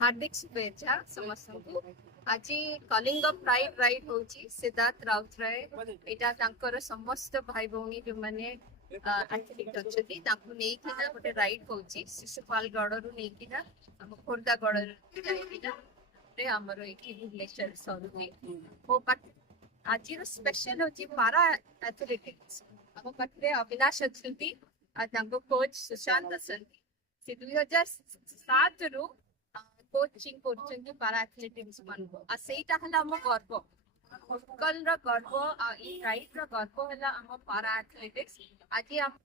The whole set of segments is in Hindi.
हार्दिक शुभेच्छा समस्त को। आज कलिंग प्राइड राइड होची सिद्धार्थ राउतराय एटा तांकर समस्त भाई भौणी जो माने एथलीट अच्छी गोटे राइड होची शिशुपाल गड़रू नहीं हम खोर्धा गड़ आमर ये भुवनेश्वर सरुनी मो आज स्पेशल होची पारा एथलेटिक्स आम पाखे अविनाश अच्छा कोच सुशांत असंती से 2007 रु कोचिंग करछन्ती पारा एथलेटिक्स मानको आ सेटा हला हम गर्व उत्कल र गर्व आ ई राइट र गर्व हला हम पारा एथलेटिक्स आज हम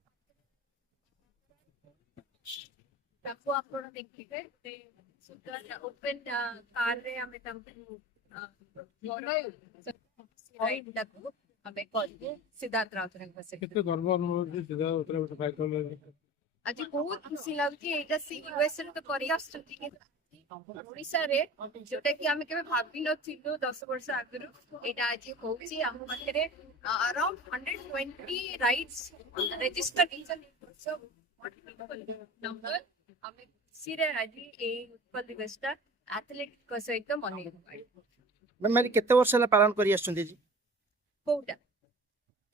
ताको आपण देखिबे ते सुंदर ओपन कार रे हमें तंकु गणय राइड तक हमें कॉल सिद्धार्थ राउतराय बसे कितने गर्व अनुभव सिद्धार्थ राउतराय साइकिल आज बहुत खुशी लागुची एटा सी यूएसए तो करि आछथि कि ओडिसा रे जोटा कि हमें केबे भाबी नथिलु 10 वर्ष आगरु एटा आज होची हम पाखरे अराउंड 120 राइड्स रजिस्टर रीजन सो नंबर हमें सिरे आज ए उत्पल दिवसटा एथलेट को सहित मने मैम मेरी केते वर्ष ला पालन करि आछथि जी कोटा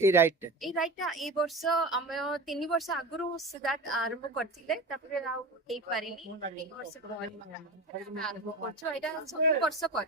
ए राइट ए वर्ष हम 3 वर्ष आगरु सिद्धार्थ आरंभ करथिले तापर आ ए पारिनी 1 वर्ष आरंभ करछो एटा सब वर्ष कर